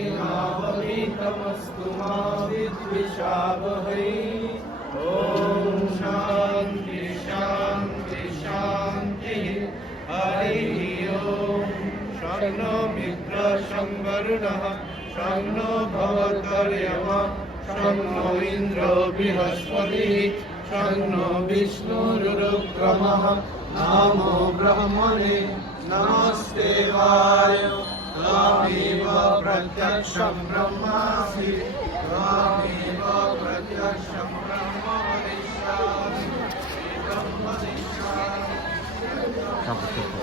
ीतमस्तु माद्विषा वै ॐ शान्ति शान्ति शान्तिः हरि ओं शं नो मित्रशम्बरुणः शं नो भवतर्यमः इन्द्र बृहस्पतिः शं नो विष्णुरुद्रमः नाम ब्रह्मणे नमस्ते भाय त्वमेव प्रत्यक्षं ब्रह्मासि त्वमेव प्रत्यक्षं ब्रह्म वदिष्यामि ब्रह्म वदिष्यामि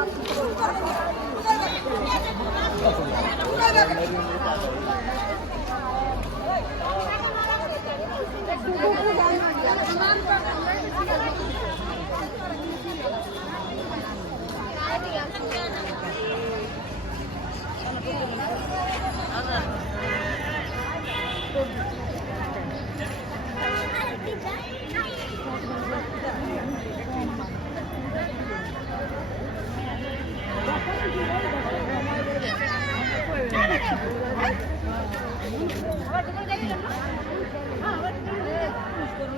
Thank you. Ha, what's going on?